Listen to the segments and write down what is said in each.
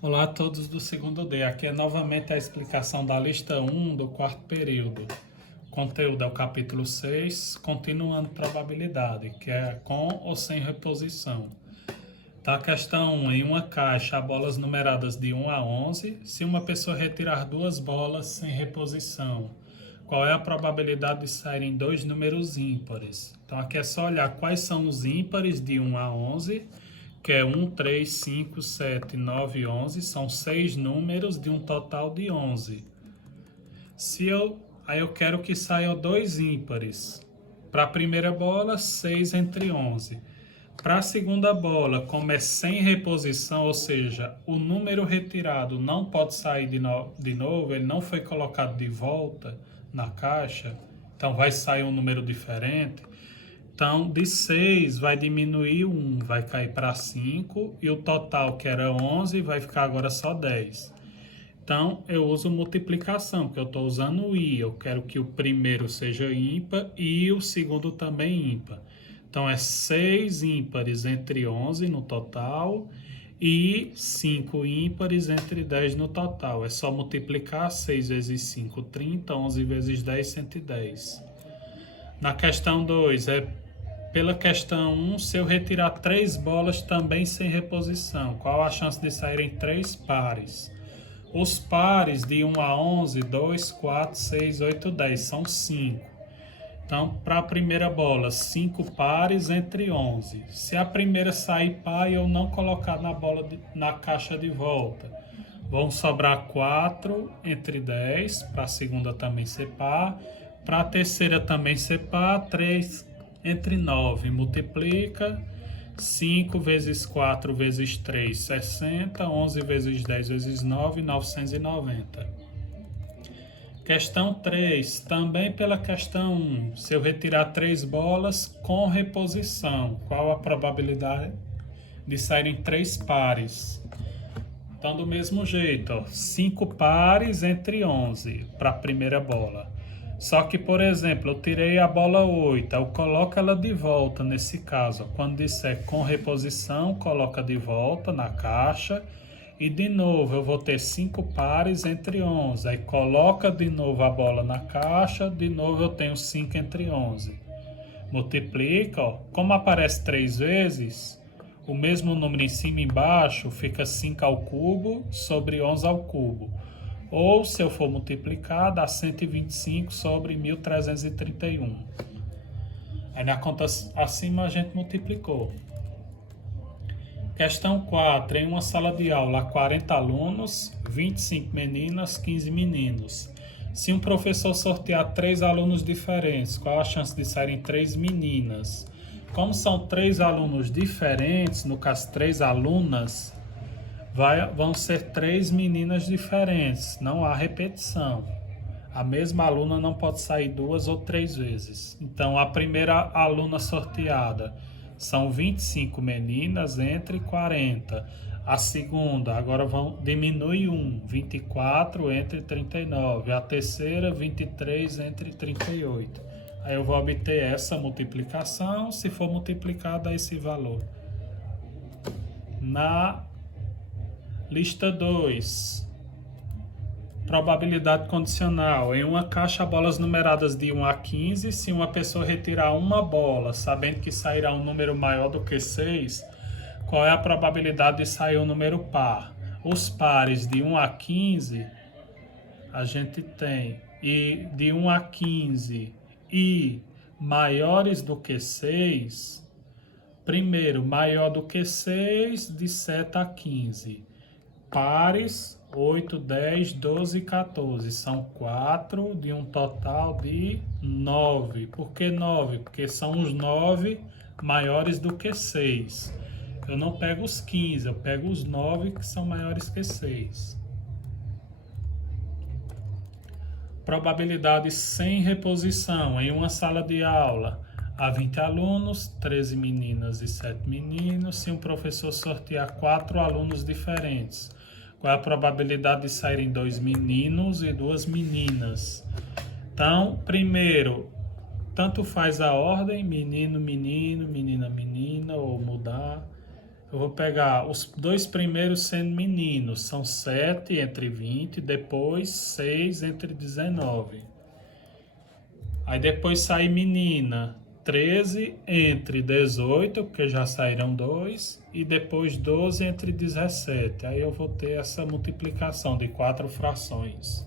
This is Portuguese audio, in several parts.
Olá a todos do segundo D. Aqui é novamente a explicação da lista 1 do quarto período. O conteúdo é o capítulo 6, continuando probabilidade, que é com ou sem reposição. Tá, a questão 1. Em uma caixa há bolas numeradas de 1 a 11. Se uma pessoa retirar duas bolas sem reposição, qual é a probabilidade de saírem dois números ímpares? Então aqui é só olhar quais são os ímpares de 1 a 11, que é 1, 3, 5, 7, 9 e 11. São 6 números de um total de 11. Aí eu quero que saiam dois ímpares. Para a primeira bola, 6 entre 11. Para a segunda bola, como é sem reposição, ou seja, o número retirado não pode sair de novo, ele não foi colocado de volta na caixa, então vai sair um número diferente. Então, de 6 vai diminuir 1, vai cair para 5, e o total, que era 11, vai ficar agora só 10. Então, eu uso multiplicação, porque eu estou usando o i. Eu quero que o primeiro seja ímpar e o segundo também ímpar. Então, é 6 ímpares entre 11 no total e 5 ímpares entre 10 no total. É só multiplicar. 6 vezes 5, 30. 11 vezes 10, 110. Na questão 2, pela questão 1, se eu retirar 3 bolas também sem reposição, qual a chance de saírem 3 pares? Os pares de 1 a 11, 2, 4, 6, 8, 10, são 5. Então, para a primeira bola, 5 pares entre 11. Se a primeira sair par e eu não colocar na caixa de volta, vão sobrar 4 entre 10, para a segunda também ser par. Para a terceira também ser par, 3 entre 9. Multiplica. 5 vezes 4 vezes 3, 60. 11 vezes 10 vezes 9, 990. Questão 3. Também pela questão 1. Se eu retirar 3 bolas com reposição, qual a probabilidade de saírem 3 pares? Então, do mesmo jeito, 5 pares entre 11 para a primeira bola. Só que, por exemplo, eu tirei a bola 8, eu coloco ela de volta nesse caso. Quando disser com reposição, coloca de volta na caixa. E de novo, eu vou ter 5 pares entre 11. Aí coloca de novo a bola na caixa, de novo eu tenho 5 entre 11. Multiplica, ó. Como aparece 3 vezes, o mesmo número em cima e embaixo fica 5 ao cubo sobre 11 ao cubo. Ou, se eu for multiplicar, dá 125 sobre 1331. Aí na conta acima a gente multiplicou. Questão 4. Em uma sala de aula, 40 alunos, 25 meninas, 15 meninos. Se um professor sortear 3 alunos diferentes, qual a chance de saírem 3 meninas? Como são 3 alunos diferentes, no caso 3 alunas, vão ser 3 meninas diferentes, não há repetição. A mesma aluna não pode sair 2 ou 3 vezes. Então, a primeira aluna sorteada são 25 meninas entre 40. A segunda, agora diminui 1, 24 entre 39. A terceira, 23 entre 38. Aí eu vou obter essa multiplicação, se for multiplicado a esse valor. Na lista 2, probabilidade condicional. Em uma caixa, bolas numeradas de 1 a 15. Se uma pessoa retirar uma bola, sabendo que sairá um número maior do que 6, qual é a probabilidade de sair um número par? Os pares de 1 a 15, a gente tem, e de 1 a 15 e maiores do que 6, primeiro, maior do que 6, de 7 a 15. Pares, 8, 10, 12 e 14. São 4 de um total de 9. Por que 9? Porque são os 9 maiores do que 6. Eu não pego os 15, eu pego os 9 que são maiores que 6. Probabilidade sem reposição. Em uma sala de aula, há 20 alunos, 13 meninas e 7 meninos. Se um professor sortear 4 alunos diferentes, qual é a probabilidade de saírem 2 meninos e 2 meninas? Então, primeiro, tanto faz a ordem, menino, menino, menina, menina, ou mudar. Eu vou pegar os dois primeiros sendo meninos, são 7 entre 20, depois 6 entre 19. Aí depois sai menina, 13 entre 18, porque já saíram 2, e depois 12 entre 17. Aí eu vou ter essa multiplicação de 4 frações.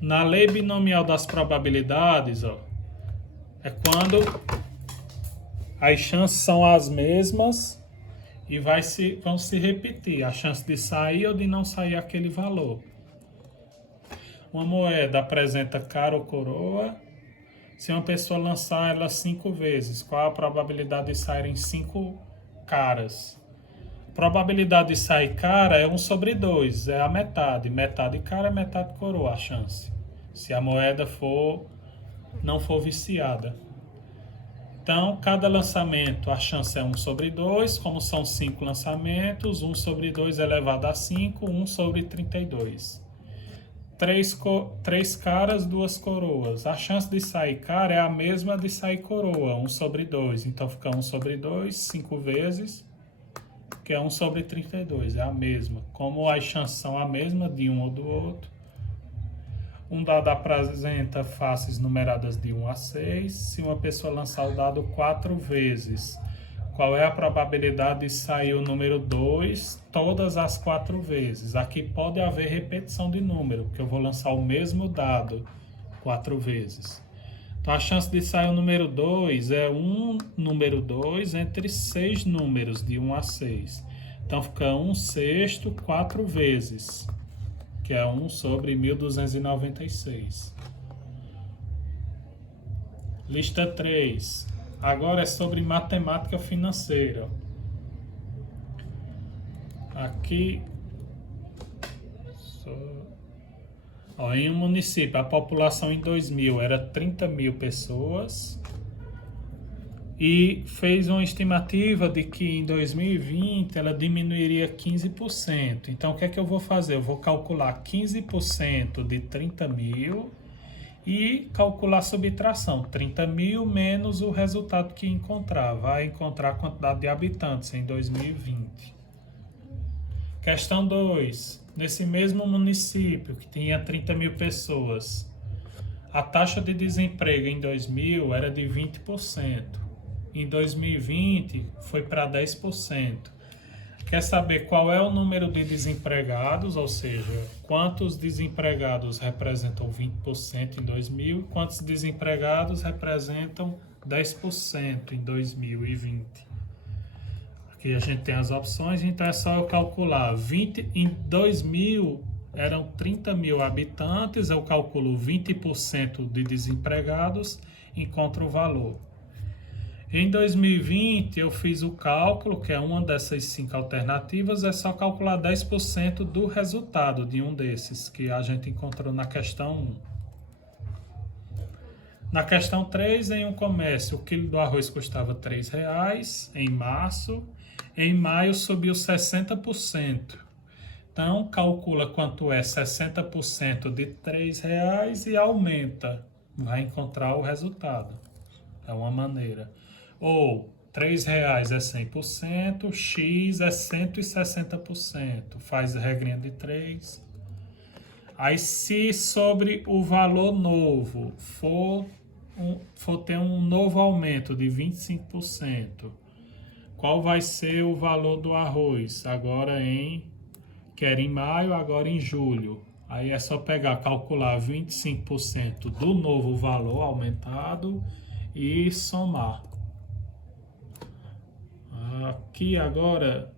Na lei binomial das probabilidades, ó, é quando as chances são as mesmas e vão se repetir. A chance de sair ou de não sair aquele valor. Uma moeda apresenta cara ou coroa. Se uma pessoa lançar ela 5 vezes, qual a probabilidade de saírem 5 caras? Probabilidade de sair cara é 1 sobre 2, é a metade. Metade cara é metade coroa a chance. Se a moeda não for viciada. Então, cada lançamento, a chance é 1 sobre 2, como são 5 lançamentos, 1 sobre 2 elevado a 5, 1 sobre 32. 3 caras, 2 coroas. A chance de sair cara é a mesma de sair coroa, 1 sobre 2. Então fica 1 sobre 2, 5 vezes, que é 1 sobre 32, é a mesma. Como as chances são a mesma de um ou do outro, um dado apresenta faces numeradas de 1 a 6. Se uma pessoa lançar o dado 4 vezes, qual é a probabilidade de sair o número 2 todas as 4 vezes? Aqui pode haver repetição de número, porque eu vou lançar o mesmo dado 4 vezes. Então, a chance de sair o número 2 é um número 2 entre 6 números, de 1 a 6. Então, fica 1 sexto 4 vezes, que é 1 sobre 1296. Lista 3. Agora é sobre matemática financeira. Aqui, em um município, a população em 2000 era 30 mil pessoas e fez uma estimativa de que em 2020 ela diminuiria 15%. Então, o que é que eu vou fazer? Eu vou calcular 15% de 30 mil e calcular a subtração, 30 mil menos o resultado que encontrar. Vai encontrar a quantidade de habitantes em 2020. Questão 2. Nesse mesmo município, que tinha 30 mil pessoas, a taxa de desemprego em 2000 era de 20%. Em 2020, foi para 10%. Quer saber qual é o número de desempregados, ou seja, quantos desempregados representam 20% em 2000 e quantos desempregados representam 10% em 2020. Aqui a gente tem as opções, então é só eu calcular. Em 2000 eram 30 mil habitantes, eu calculo 20% de desempregados, encontro o valor. Em 2020, eu fiz o cálculo, que é uma dessas 5 alternativas, é só calcular 10% do resultado de um desses, que a gente encontrou na questão 1. Na questão 3, em um comércio, o quilo do arroz custava R$ 3,00 em março. Em maio, subiu 60%. Então, calcula quanto é 60% de R$ 3,00 e aumenta. Vai encontrar o resultado. É uma maneira. Ou R$ 3,00 é 100%, X é 160%. Faz a regrinha de 3. Aí, se sobre o valor novo for ter um novo aumento de 25%, qual vai ser o valor do arroz? Que era em maio, agora em julho. Aí é só calcular 25% do novo valor aumentado e somar. Aqui agora,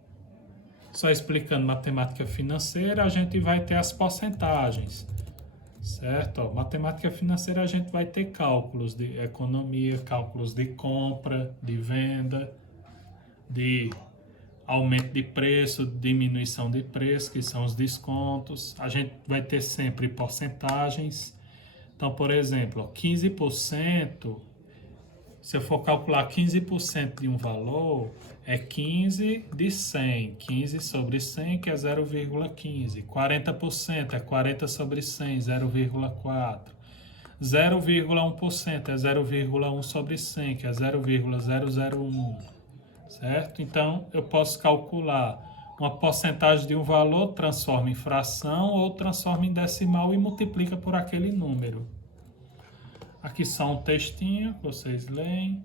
só explicando matemática financeira, a gente vai ter as porcentagens, certo? Matemática financeira a gente vai ter cálculos de economia, cálculos de compra, de venda, de aumento de preço, diminuição de preço, que são os descontos. A gente vai ter sempre porcentagens. Então, por exemplo, 15%, se eu for calcular 15% de um valor, é 15 de 100. 15 sobre 100, que é 0,15. 40% é 40 sobre 100, 0,4. 0,1% é 0,1 sobre 100, que é 0,001. certo? Então, eu posso calcular uma porcentagem de um valor, transforma em fração ou transforma em decimal e multiplica por aquele número. Aqui só um textinho, vocês leem.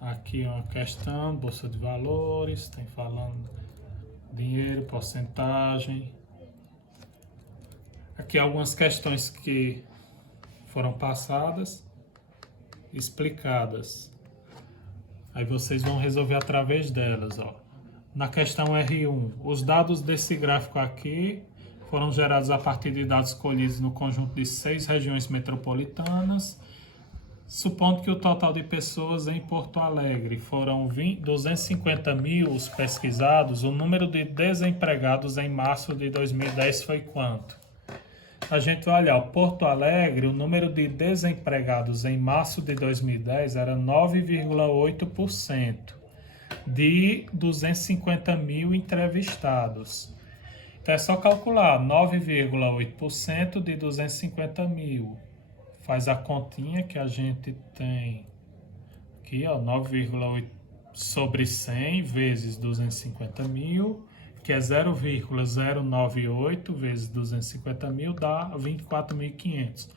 Aqui é uma questão, bolsa de valores, tem falando dinheiro, porcentagem. Aqui algumas questões que foram passadas, explicadas. Aí vocês vão resolver através delas, ó. Na questão R1, os dados desse gráfico aqui foram gerados a partir de dados colhidos no conjunto de 6 regiões metropolitanas, supondo que o total de pessoas em Porto Alegre foram 250 mil os pesquisados, o número de desempregados em março de 2010 foi quanto? A gente vai olhar, o Porto Alegre, o número de desempregados em março de 2010 era 9,8% de 250 mil entrevistados. Então é só calcular 9,8% de 250 mil. Faz a continha que a gente tem aqui, ó, 9,8 sobre 100 vezes 250 mil, que é 0,098 vezes 250 mil, dá 24.500.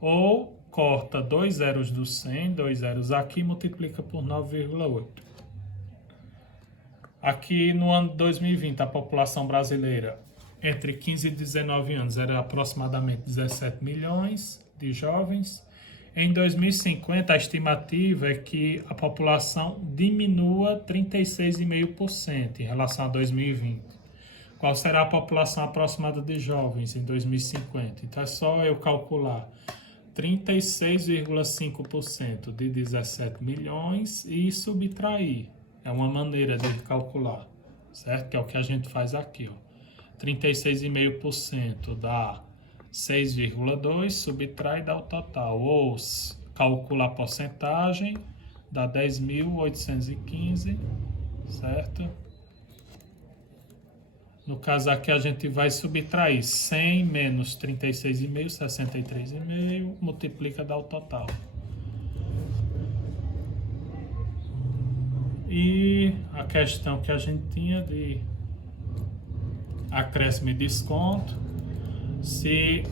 Ou corta 2 zeros do 100, 2 zeros aqui, multiplica por 9,8. Aqui no ano de 2020, a população brasileira entre 15 e 19 anos era aproximadamente 17 milhões de jovens. Em 2050, a estimativa é que a população diminua 36,5% em relação a 2020. Qual será a população aproximada de jovens em 2050? Então é só eu calcular 36,5% de 17 milhões e subtrair. É uma maneira de calcular, certo? Que é o que a gente faz aqui, ó. 36,5% dá 6,2, subtrai e dá o total. Ou calcula a porcentagem, dá 10.815, certo? No caso aqui a gente vai subtrair 100 menos 36,5, 63,5, multiplica, dá o total. E a questão que a gente tinha de acréscimo e desconto. Se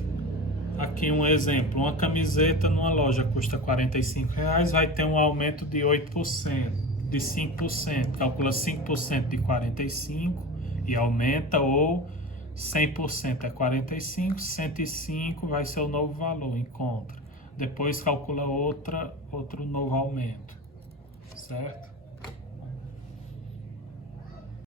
aqui um exemplo, uma camiseta numa loja custa R$45, vai ter um aumento de 8%, de 5%. Calcula 5% de 45 e aumenta, ou 100% é 45, 105 vai ser o novo valor, encontra. Depois calcula outro novo aumento, certo?